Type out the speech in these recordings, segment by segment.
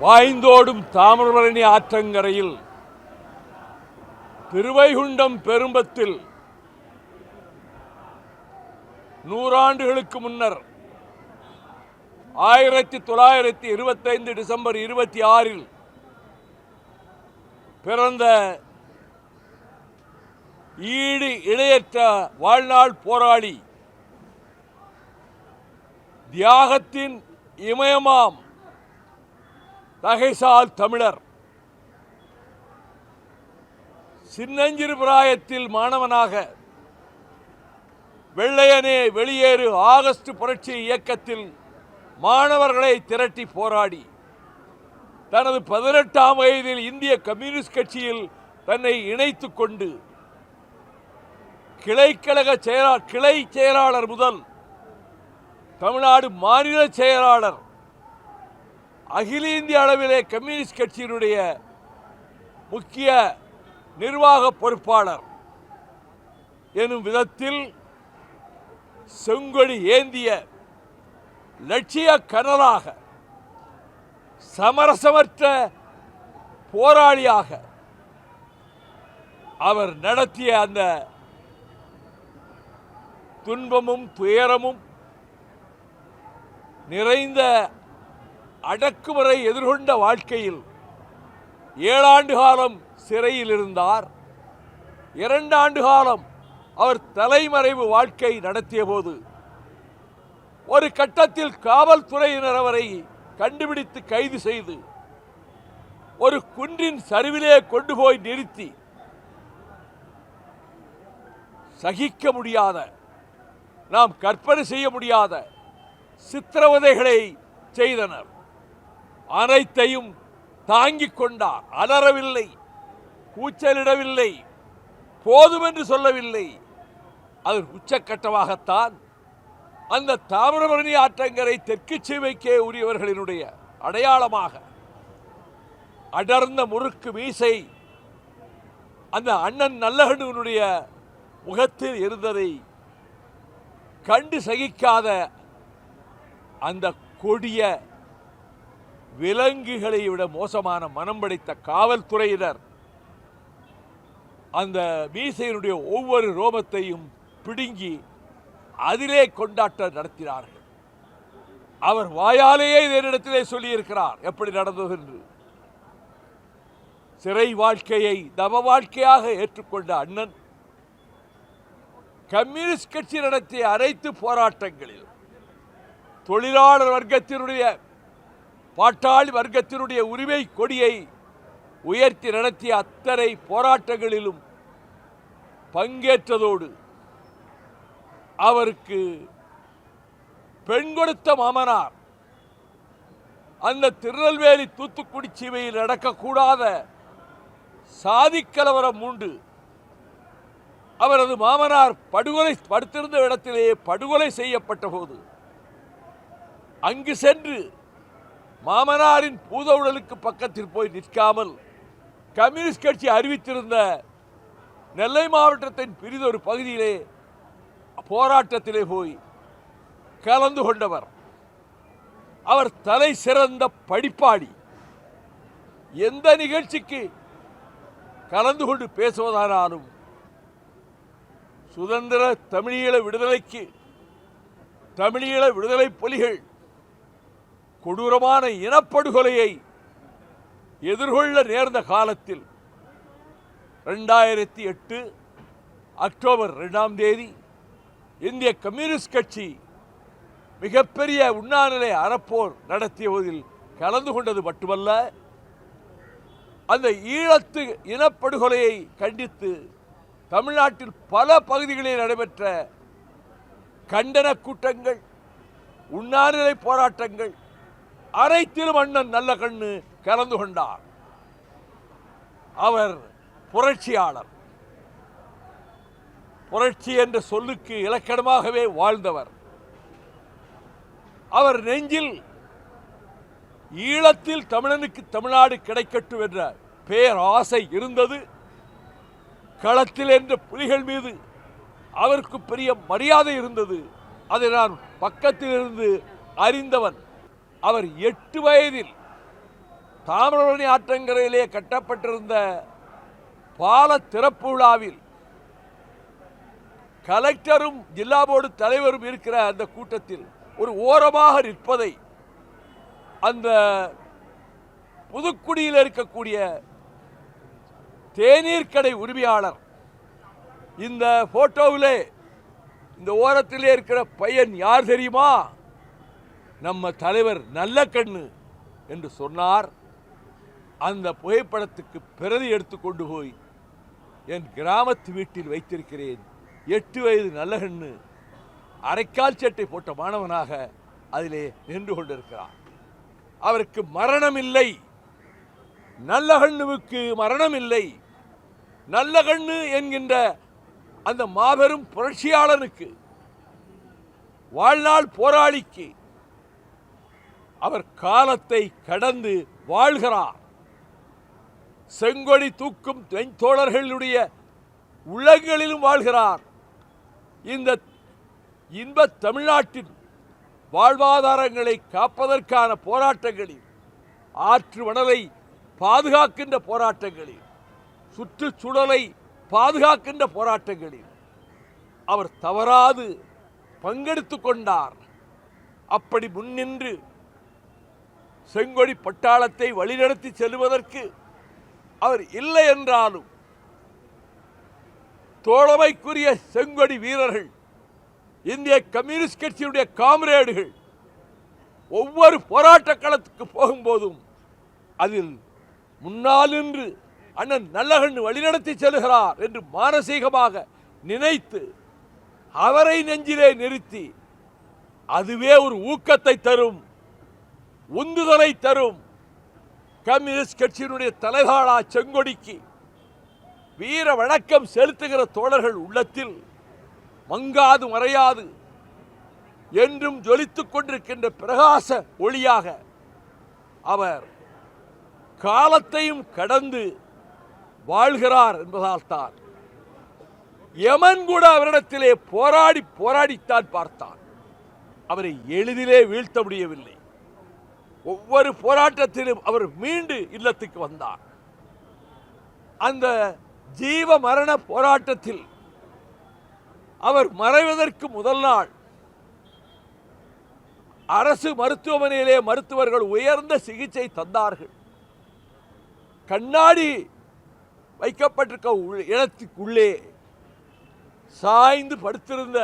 பாய்ந்தோடும் தாமிரபரணி ஆற்றங்கரையில் திருவைகுண்டம் பெரும்பத்தில் 100 ஆண்டுகளுக்கு முன்னர் 1925 டிசம்பர் 26 பிறந்த ஈடு இணையற்ற வாழ்நாள் போராளி, தியாகத்தின் இமயமாம் தகைசால் தமிழர், சின்னஞ்சிறு பிராயத்தில் மாணவனாக வெள்ளையனே வெளியேறு ஆகஸ்ட் புரட்சி இயக்கத்தில் மாணவர்களை திரட்டி போராடி தனது 18ஆம் வயதில் இந்திய கம்யூனிஸ்ட் கட்சியில் தன்னை இணைத்துக் கொண்டு கிளை செயலாளர் முதல் தமிழ்நாடு மாநில செயலாளர், அகில இந்திய அளவிலே கம்யூனிஸ்ட் கட்சியினுடைய முக்கிய நிர்வாக பொறுப்பாளர் எனும் விதத்தில் செங்கொடி ஏந்திய லட்சிய கனலாக, சமரசமற்ற போராளியாக அவர் நடத்திய அந்த துன்பமும் துயரமும் நிறைந்த அடக்குமுறை எதிர்கொண்ட வாழ்க்கையில் 7 ஆண்டு காலம் சிறையில் இருந்தார். 2 ஆண்டு காலம் அவர் தலைமறைவு வாழ்க்கை நடத்திய போது ஒரு கட்டத்தில் காவல்துறையினர் அவரை கண்டுபிடித்து கைது செய்து ஒரு குன்றின் சரிவிலே கொண்டு போய் நிறுத்தி சகிக்க முடியாத, நாம் கற்பனை செய்ய முடியாத சித்திரவதைகளை செய்தனர். அனைத்தையும் தாங்கிக் கொண்டார். அலறவில்லை, கூச்சலிடவில்லை, போதும் என்று சொல்லவில்லை. அதன் உச்சக்கட்டமாகத்தான் அந்த தாமிரபரணி ஆற்றங்கரை தெற்கு சீமைக்கே உரியவர்களினுடைய அடையாளமாக அடர்ந்த முறுக்கு மீசை அந்த அண்ணன் நல்லகண்ணுவனுடைய முகத்தில் இருந்ததை கண்டு சகிக்காத அந்த கொடிய விலங்குகளை விட மோசமான மனம் படைத்த காவல்துறையினர் அந்த மீசையினுடைய ஒவ்வொரு ரோமத்தையும் பிடுங்கி அதிலே கொண்டாட்டம் நடத்தினார்கள். அவர் வாயாலேயே இதனிடத்திலே சொல்லியிருக்கிறார் எப்படி நடந்தது என்று. சிறை வாழ்க்கையை தவ வாழ்க்கையாக ஏற்றுக்கொண்ட அண்ணன் கம்யூனிஸ்ட் கட்சி நடத்திய அனைத்து போராட்டங்களில் தொழிலாளர் வர்க்கத்தினுடைய, பாட்டாளி வர்க்கத்தினுடைய உரிமை கொடியை உயர்த்தி நடத்திய அத்தனை போராட்டங்களிலும் பங்கேற்றதோடு அவருக்கு பெண் கொடுத்த மாமனார் அந்த திருநெல்வேலி தூத்துக்குடி சீமையில் நடக்கக்கூடாத சாதி கலவரம் உண்டு. அவரது மாமனார் படுத்திருந்த இடத்திலேயே படுகொலை செய்யப்பட்ட போது அங்கு சென்று மாமனாரின் பூதவுடலுக்கு பக்கத்தில் போய் நிற்காமல் கம்யூனிஸ்ட் கட்சி அறிவித்திருந்த நெல்லை மாவட்டத்தின் பிரிதொரு பகுதியிலே போராட்டத்திலே போய் கலந்து கொண்டவர். அவர் தலை சிறந்த படிப்பாளி. எந்த நிகழ்ச்சிக்கு கலந்து கொண்டு பேசுவதானாலும் சுதந்திர தமிழீழ விடுதலைக்கு தமிழீழ விடுதலை புலிகள் கொடூரமான இனப்படுகொலையை எதிர்கொள்ள நேர்ந்த காலத்தில் 2008 அக்டோபர் 2ஆம் தேதி இந்திய கம்யூனிஸ்ட் கட்சி மிகப்பெரிய உண்ணாநிலை அறப்போர் நடத்தியதில் கலந்து கொண்டது மட்டுமல்ல, அந்த ஈழத்து இனப்படுகொலையை கண்டித்து தமிழ்நாட்டில் பல பகுதிகளில் நடைபெற்ற கண்டன கூட்டங்கள், உண்ணாநிலை போராட்டங்கள் அனைத்திலும் அண்ணன் நல்லகண்ணு கலந்து கொண்டார். அவர் புரட்சியாளர். புரட்சி என்ற சொல்லுக்கு இலக்கணமாகவே வாழ்ந்தவர். அவர் நெஞ்சில் ஈழத்தில் தமிழனுக்கு தமிழ்நாடு கிடைக்கட்டும் என்ற பேராசை இருந்தது. களத்தில் என்ற புலிகள் மீது அவருக்கு பெரிய மரியாதை இருந்தது. அதை நான் பக்கத்தில் இருந்து அறிந்தவன். அவர் 8 வயதில் தாமிரபரணி ஆற்றங்கரையிலே கட்டப்பட்டிருந்த பால திறப்பு விழாவில் கலெக்டரும் ஜில்லா போர்டு தலைவரும் இருக்கிற அந்த கூட்டத்தில் ஒரு ஓரமாக நிற்பதை அந்த புதுக்குடியில் இருக்கக்கூடிய தேநீர் கடை உரிமையாளர் இந்த போட்டோவிலே இந்த ஓரத்திலே இருக்கிற பையன் யார் தெரியுமா? நம்ம தலைவர் நல்ல கண்ணு என்று சொன்னார். அந்த புகைப்படத்துக்கு பிரதி எடுத்துக்கொண்டு போய் என் கிராமத்து வீட்டில் வைத்திருக்கிறேன். 8 வயது நல்லகண்ணு அரைக்கால் சட்டை போட்ட மாணவனாக அதிலே நின்று கொண்டிருக்கிறார். அவருக்கு மரணம் இல்லை, நல்லகண்ணுவுக்கு மரணம் இல்லை. நல்லகண்ணு என்கின்ற அந்த மாபெரும் புரட்சியாளனுக்கு, வாழ்நாள் போராளிக்கு அவர் காலத்தை கடந்து வாழ்கிறார். செங்கொடி தூக்கும் தோழர்களுடைய உள்ளங்களிலும் வாழ்கிறார். இந்த இன்ப தமிழ்நாட்டின் வாழ்வாதாரங்களை காப்பதற்கான போராட்டங்களில், ஆற்று மணலை பாதுகாக்கின்ற போராட்டங்களில், சுற்றுச்சூழலை பாதுகாக்கின்ற போராட்டங்களில் அவர் தவறாது பங்கெடுத்து கொண்டார். அப்படி முன்னின்று செங்கொடி பட்டாளத்தை வழிநடத்தி செல்வதற்கு அவர் இல்லை என்றாலும் தோழமைக்குரிய செங்கொடி வீரர்கள், இந்திய கம்யூனிஸ்ட் கட்சியுடைய காம்ரேடுகள் ஒவ்வொரு போராட்ட களத்துக்கு போகும்போதும் அதில் முன்னால் நின்று அண்ணன் நல்லகண்ணு வழிநடத்தி செல்கிறார் என்று மானசீகமாக நினைத்து அவரை நெஞ்சிலே நிறுத்தி, அதுவே ஒரு ஊக்கத்தை தரும், உந்துதலை தரும். கம்யூனிஸ்ட் கட்சியினுடைய தலைகாலா செங்கொடிக்கு வீர வணக்கம் செலுத்துகிற தோழர்கள் உள்ளத்தில் மங்காது மறையாது என்றும் ஜொலித்துக் கொண்டிருக்கின்ற பிரகாச ஒளியாக அவர் காலத்தையும் கடந்து வாழ்கிறார் என்பதால் தான் யமன் கூட அவரிடத்திலே போராடித்தான் பார்த்தான். அவரை எளிதிலே வீழ்த்த முடியவில்லை. ஒவ்வொரு போராட்டத்திலும் அவர் மீண்டு இல்லத்துக்கு வந்தார். அந்த ஜீவ மரண போராட்டத்தில் அவர் மறைவதற்கு முதல் நாள் அரசு மருத்துவமனையிலே மருத்துவர்கள் உயர்ந்த சிகிச்சை தந்தார்கள். கண்ணாடி வைக்கப்பட்டிருக்க இடத்துக்குள்ளே சாய்ந்து படுத்திருந்த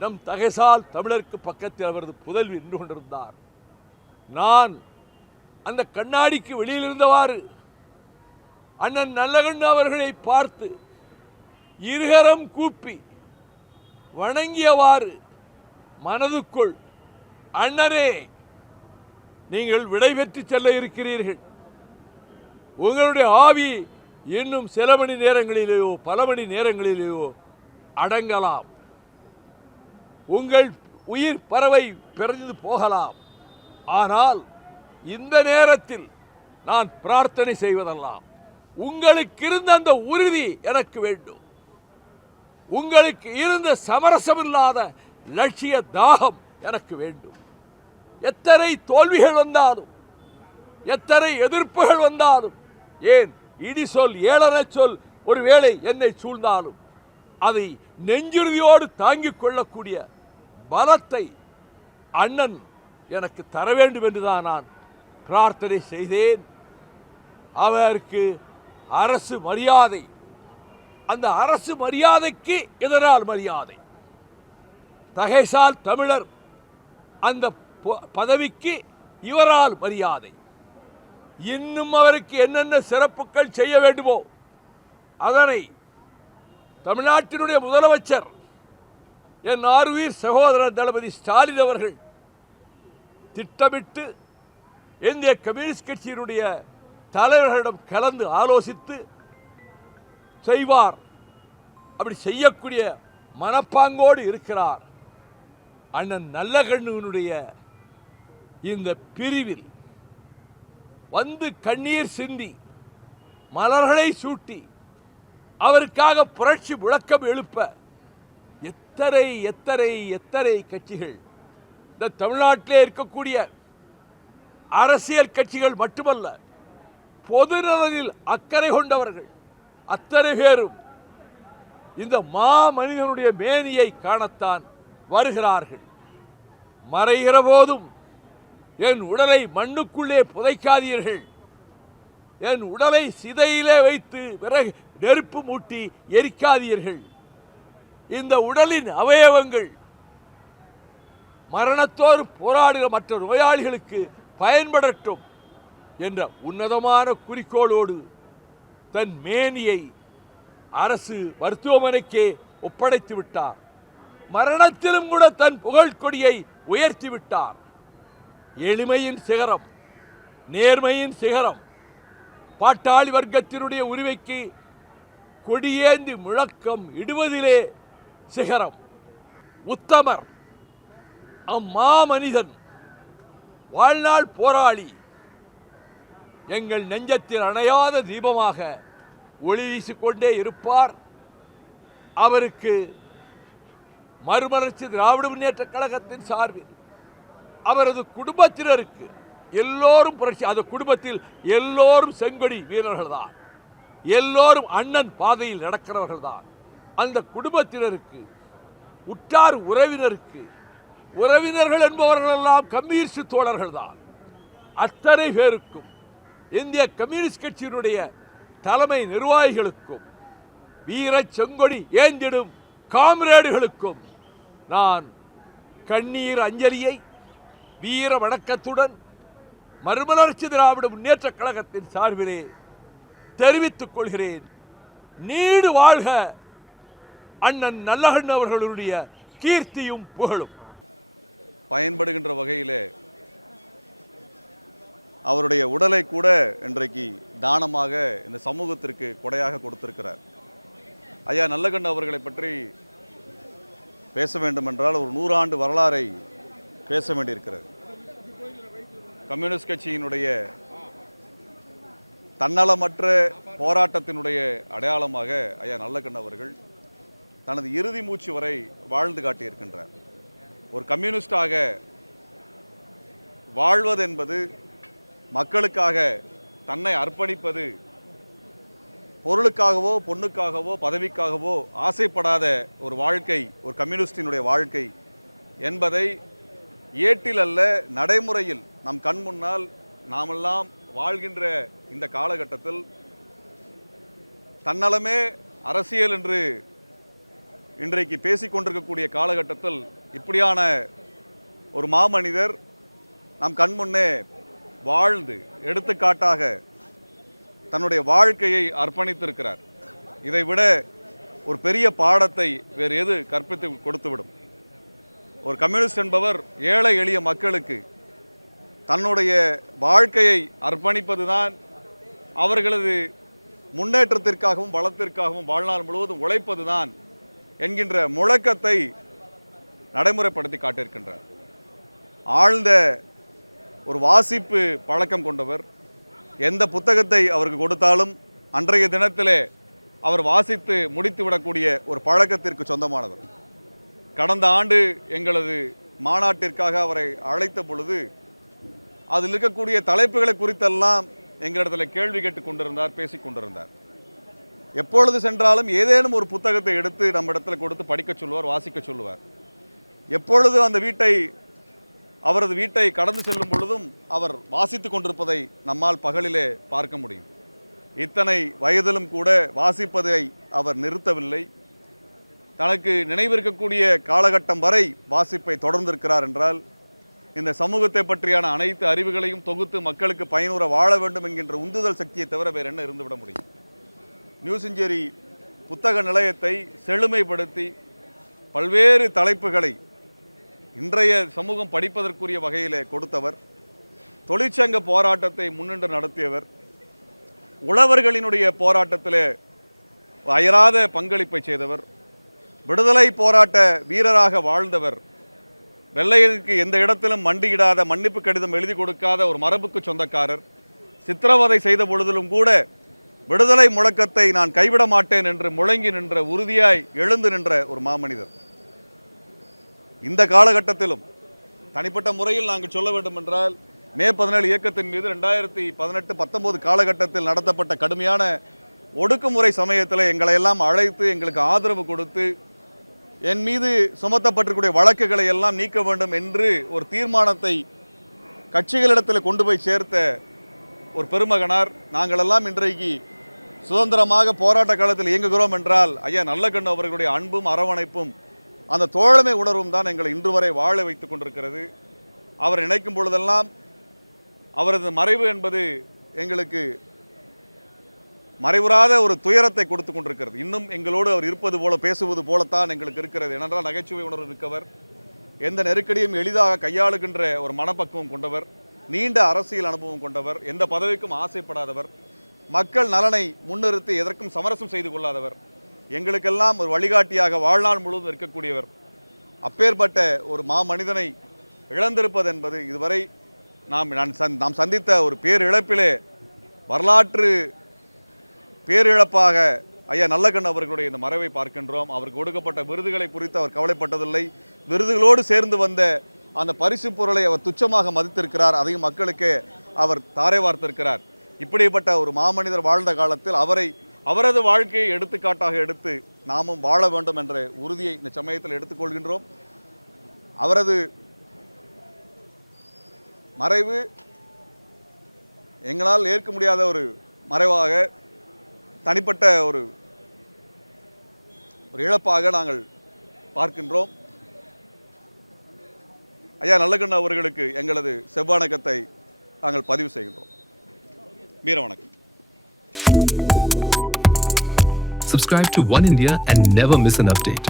நம் தகைசால் தமிழருக்கு பக்கத்தில் அவரது புதல்வி நின்று கொண்டிருந்தார். நான் அந்த கண்ணாடிக்கு வெளியில் இருந்தவாறு அண்ணன் நல்லகண்ணு அவர்களை பார்த்து இருகரம் கூப்பி வணங்கியவாறு மனதுக்குள், அண்ணரே, நீங்கள் விடைபெற்று செல்ல இருக்கிறீர்கள். உங்களுடைய ஆவி இன்னும் சில மணி நேரங்களிலேயோ பல மணி நேரங்களிலேயோ அடங்கலாம். உங்கள் உயிர் பறவை பிறந்து போகலாம். ஆனால் இந்த நேரத்தில் நான் பிரார்த்தனை செய்வதெல்லாம், உங்களுக்கு இருந்த அந்த உறுதி எனக்கு வேண்டும். உங்களுக்கு இருந்த சமரசமில்லாத லட்சிய தாகம் எனக்கு வேண்டும். எத்தனை தோல்விகள் வந்தாலும், எத்தனை எதிர்ப்புகள் வந்தாலும், ஏன் இடி சொல் ஏளன சொல் ஒருவேளை என்னை சூழ்ந்தாலும் அதை நெஞ்சுறுதியோடு தாங்கிக் கொள்ளக்கூடிய பலத்தை அண்ணன் எனக்கு தர வேண்டும் என்றுதான் நான் பிரார்த்தனை செய்தேன். அவருக்கு அரசு மரியாதை, அந்த அரசு மரியாதைக்கு எதனால் மரியாதை, தகைசால் தமிழர் அந்த பதவிக்கு இவரால் மரியாதை. இன்னும் அவருக்கு என்னென்ன சிறப்புகள் செய்ய வேண்டுமோ அதனை தமிழ்நாட்டினுடைய முதலமைச்சர் என் ஆருயிர் சகோதரர் தளபதி ஸ்டாலின் அவர்கள் திட்டமிட்டு இந்திய கம்யூனிஸ்ட் கட்சியினுடைய தலைவர்களிடம் கலந்து ஆலோசித்து செய்வார். அப்படி செய்யக்கூடிய மனப்பாங்கோடு இருக்கிறார். அண்ணன் நல்லகண்ணுவினுடைய இந்த பிரிவில் வந்து கண்ணீர் சிந்தி மலர்களை சூட்டி அவருக்காக புரட்சி முழக்கம் எழுப்ப எத்தனை எத்தனை எத்தனை கட்சிகள் இந்த தமிழ்நாட்டிலே இருக்கக்கூடிய அரசியல் கட்சிகள் மட்டுமல்ல, பொதுநலனில் அக்கறை கொண்டவர்கள் அத்தனை பேரும் இந்த மாமனிதனுடைய மேனியை காணத்தான் வருகிறார்கள். மறைகிற போதும் என் உடலை மண்ணுக்குள்ளே புதைக்காதீர்கள், என் உடலை சிதையிலே வைத்து விறகு நெருப்பு மூட்டி எரிக்காதீர்கள், இந்த உடலின் அவயவங்கள் மரணத்தோடு போராடுகிற மற்ற நோயாளிகளுக்கு பயன்படட்டும் என்ற உன்னதமான குறிக்கோளோடு தன் மேனியை அரசு மருத்துவமனைக்கே ஒப்படைத்து விட்டார். மரணத்திலும் கூட தன் புகழ் கொடியை உயர்த்தி விட்டார். எளிமையின் சிகரம், நேர்மையின் சிகரம், பாட்டாளி வர்க்கத்தினுடைய உரிமைக்கு கொடியேந்தி முழக்கம் இடுவதிலே சிகரம். உத்தமர், அம்மாமனிதன், வாழ்நாள் போராளி, எங்கள் நெஞ்சத்தில் அணையாத தீபமாக ஒளி வீசிக்கொண்டே இருப்பார். அவருக்கு மறுமலர்ச்சி திராவிட முன்னேற்ற கழகத்தின் சார்பில் அவரது குடும்பத்தினருக்கு எல்லோரும் புரட்சி, அந்த குடும்பத்தில் எல்லோரும் செங்கொடி வீரர்கள் தான், எல்லோரும் அண்ணன் பாதையில் நடக்கிறவர்கள் தான். அந்த குடும்பத்தினருக்கு, உற்றார் உறவினருக்கு, உறவினர்கள் என்பவர்கள் எல்லாம் கம்யூனிஸ்ட் தோழர்கள் தான். அத்தனை பேருக்கும், இந்திய கம்யூனிஸ்ட் கட்சியினுடைய தலைமை நிர்வாகிகளுக்கும், வீர செங்கொடி ஏந்திடும் காம்ரேடுகளுக்கும் நான் கண்ணீர் அஞ்சலியை வீர வணக்கத்துடன் மறுமலர்ச்சி திராவிட முன்னேற்ற கழகத்தின் சார்பிலே தெரிவித்துக் கொள்கிறேன். நீடு வாழ்க அண்ணன் நல்லகண்ணு அவர்களுடைய கீர்த்தியும் புகழும். பயன்படுகின்ற வகையிலே அவருடைய உடலை கூட இன்றைக்கு தானமாக இந்த சமூகத்திற்கு கொடையாக கொடுத்திருக்கிறார். ஐயா நல்லகண்ணு அவர்களை பற்றி பேச வேண்டும் என்றால் ஒரு 100 ஆண்டு வரலாறை பேச வேண்டியிருக்கிறது. கம்யூனிஸ்ட் கட்சியினுடைய தன்னலமற்ற போராட்டத்தினுடைய அடையாளமாக ஐயா நல்லகண்ணு அவர்கள் தனது இறுதி மூச்சு வரை வாழ்ந்து காட்டியிருக்கின்றார். ஒரு கம்யூனிஸ்டாக வாழ்வது என்பது, மக்களுக்காக தன்னை அர்ப்பணிப்பது, பொருளுக்காகவோ பொண்ணுக்காகவோ பதவிக்காகவோ ஆசைப்படாத ஒரு வாழ்க்கை, ஒரு கம்யூனிஸ்டினுடைய வாழ்க்கை என்பதை ஏட்டில் அல்ல நடைமுறையில் நம் கண் முன்னால் நாமெல்லாம் வாழ்கின்ற இந்த காலகட்டத்தில் தன்னலமே அரசியல் என்று இன்றைக்கு பேசிக்கொண்டிருக்கக்கூடிய காலகட்டத்தில் இப்படியான ஒரு மாமனிதர் நம் கண்முன்னே வாழ்ந்து எடுத்துக்காட்டாக தன்னுடைய வாழ்க்கையை அர்ப்பணித்திருக்கிறார். இதைவிட ஒரு பெரிய பாடத்தை வேறு எது கற்பித்து கொடுத்துவிடும்? ஒரு கம்யூனிஸ்ட் என்பவர் ஏழை எளிய மக்களுக்கு தன்னுடைய வாழ்க்கையை அர்ப்பணிப்பதுதான், அவர்களது முன்னேற்றத்திற்காகவும் வளத்திற்காகவும் வாழ்நாள் முழுவதும் உழைப்பதுதான் என்கின்ற முழக்கத்தை நடைமுறைப்படுத்தி காட்டியிருக்கின்றார். ஆழ்ந்த ஒரு வாசிப்பு பழக்கம் கொண்டவர். எந்த புத்தகத்தை அவருக்கு கொடுத்தாலும் அன்றைய தினத்திலே அவர் வாசித்து முடித்துவிடக்கூடிய ஒரு பழக்கத்திற்கு சொந்தமானவர். கடந்த ஆண்டு எங்களது மாநாட்டிற்காக அவரை அழைத்த பொழுது அதில் இருக்கக்கூடிய தலைப்புகளை குறித்தெல்லாம் எங்களிடத்தில் கேள்வி கேட்டுக் கொண்டிருந்தார், பேசிக் கொண்டிருந்தார். எப்பொழுது சென்றாலும் ஏதேனும் ஒரு புத்தகத்தை எடுத்து நம்ம இடத்துல கொடுத்து படிக்க சொல்லுவார், வாசிக்க சொல்லுவார். எப்பொழுது அந்த அவரது வீட்டை கடந்து செல்லும் பொழுதும் அவர் வாசித்துக் கொண்டிருப்பதை நம்மால் பகலிலே பார்க்க முடியும். இத்தனை வயதிலும் கூட வாசிப்பதை அவர் நிறுத்தவில்லை. தனக்கு நினைவிருக்கக்கூடிய காலகட்டம் வரை வாசிப்பை தொடர்ந்திருக்கிறார் என்றால், இந்த சமூகத்தை பற்றியான அனைத்து அறிவுகளையும் தொகுத்து மக்களுக்கு பயனுற வாழ வேண்டும் என்கின்ற உந்துதல் சக்தியை தவிர வேறு என்ன இருந்துவிட முடியும்? நியூ செஞ்சுரி புத்தக நிலையத்தை செழுமைப்படுத்தி பல்வேறு தலைப்புகளை இன்றைய சமூகம் படிப்பதற்குரிய வகையில் கொடுத்தவர். தொழிற்சங்க போராட்டத்தை முன்னின்று நடத்தியவர். உழவர்களினுடைய போராட்டத்தில் அயராத பங்களிப்பை செய்தவர். விடுதலை போராட்ட வீரராக வாழ்ந்தவர். வெள்ளையருக்கு எந்த இடத்திலும் மண்டியிடாத, மன்னிப்பு கடிதம் எழுதி கொடுக்காத ஒரு மரபுக்கு சொந்தக்காரர். சித்திரவதை செய்த பொழுதிலும் கூட விடுதலை முழக்கத்தை நான் கைவிட மாட்டேன் என்று முழங்கி நின்ற, உறுதியாய் எழுந்து நின்ற ஒரு மாமனிதர். இந்த காலகட்டத்திலும் தனிப்பட்ட முறையில் நாங்கள் சொல்ல வேண்டும் என்றால், மே 17 இயக்கத்தின் மீது 2018-19 காலகட்டத்தில் நடத்தப்பட்ட கடுமையான ஒடுக்குமுறை சமயத்தில் எங்களை எல்லாம் அழைத்து எங்களுக்கு ஆதரவு கொடுத்து என் மீது சுமத்தப்பட்டிருக்கூடிய வழக்குகளை எல்லாம் நீக்க வேண்டும் என்று ஒரு தீர்மானத்தை கட்சிகளிடத்தில் கொண்டு போய் சேர்த்த ஒரு பெருமகனார். நாங்களெல்லாம் இன்றைக்கு சுதந்திரமாக போராட்ட காலத்தில் இயங்குகிறோம் என்றால் ஐயா நல்லகண்ணு அவர்களுடைய அன்பும் அரவணைப்பும் அந்த தோழமை உணர்வும் தான் எங்களை இன்று வரை வாழ வைத்துக் கொண்டிருக்கிறது. அவர் நினைக்கும் பொழுதெல்லாம் அவரது மறைவு என்பது எங்களுக்கு மறைவுறாத ஒரு துயரத்தை கொடுத்து கொண்டிருக்கிறது. இன்னும் எங்களோடு அவர் இருப்பது போல பேசுவது போலத்தான் எங்களுக்கு இருக்கிறது. ஏனென்றால் நகைச்சுவை உணர்வு மிக்கவர், எந்த நெருக்கடியும் எளிதாக கையாளுகின்ற ஒரு மனப்பக்குவம் கொண்டவர், நீண்ட அரசியல் அனுபவம் கொண்டவர், எந்த பதவிக்கும் ஆசைப்படாதவர், மக்கள் நலனை முன்னிறுத்தி எதற்கும் சமரசம் செய்து கொள்ளாதவர், எங்களுக்கெல்லாம் ஒரு வழிகாட்டியாக வாழ்நாள் முழுவதும் இருக்கக்கூடியவர். அப்பேற்பட்ட ஒரு மாமனிதனை இழந்திருப்பது என்பது இதுவரை நாம் சந்தித்த ஒரு பேரிழப்பிலே வரலாற்று பேரிழப்பாக ஐயா நல்லகண்ணு அவர்களுடைய இந்த மறைவை பார்க்கின்றோம். அவருக்கு கொடுக்கப்பட்ட விருதுகளை குறித்து அவர் கவலைப்பட்டதில்லை. விருதுகளோடு சேர்ந்து வந்த அந்த பரிசு பொருளை அவர் துச்சமாக மதித்திருக்கிறார். அதையும் மக்களுக்கு அவர் தாரை வார்த்திருக்கிறார். இப்படிப்பட்ட ஒரு மாமனிதர் வாழ்ந்த காலத்தில் அவரது வாழ்க்கையை எடுத்துக்காட்டாக எடுத்து நாமும் வாழ வேண்டும் என்ற உறுதியை இந்த சமயத்தில் எடுத்துக்கொள்கின்றோம். அவரது மறைவு எங்களால் ஏற்க முடியாத ஒரு மறைவாக, தனிப்பட்ட ஒரு இழப்பாக நாங்கள் பார்க்கின்றோம். ஐயா நல்லகண்ணு அவர்களுக்கு எங்களது செவ்வணக்கத்தை நாங்கள் பதிவு செய்கின்றோம். வீர வணக்கம். Subscribe to One India and never miss an update.